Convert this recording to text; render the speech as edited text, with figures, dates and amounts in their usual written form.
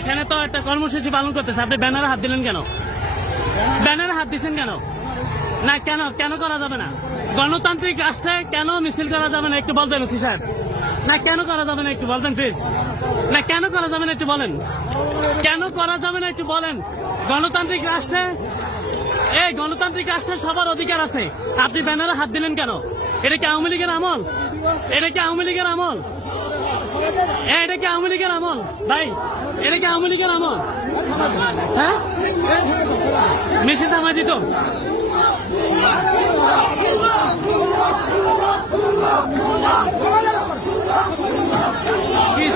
এখানে তো একটা কর্মসূচি পালন করতেছে, আপনি ব্যানারে হাত দিলেন কেন? ব্যানারে হাত দিচ্ছেন কেন? না কেন কেন করা যাবে না? গণতান্ত্রিক রাষ্ট্রে কেন মিছিল করা যাবে না একটু বলবেন ওসি সাহেব? না কেন করা যাবে না একটু বলবেন প্লিজ? না কেন করা যাবে না একটু বলেন? কেন করা যাবে না একটু বলেন? গণতান্ত্রিক রাষ্ট্রে গণতান্ত্রিক রাষ্ট্রে সবার অধিকার আছে, আপনি ব্যানারে হাত দিলেন কেন? এটা কি আওয়ামী লীগের আমল? এটা কি আওয়ামী লীগের আমল? এটা কি আওয়ামী লীগের আমল ভাই? এটা কি আওয়ামী লীগের আমল? হ্যাঁ, মিছিল থামাই দিত। কি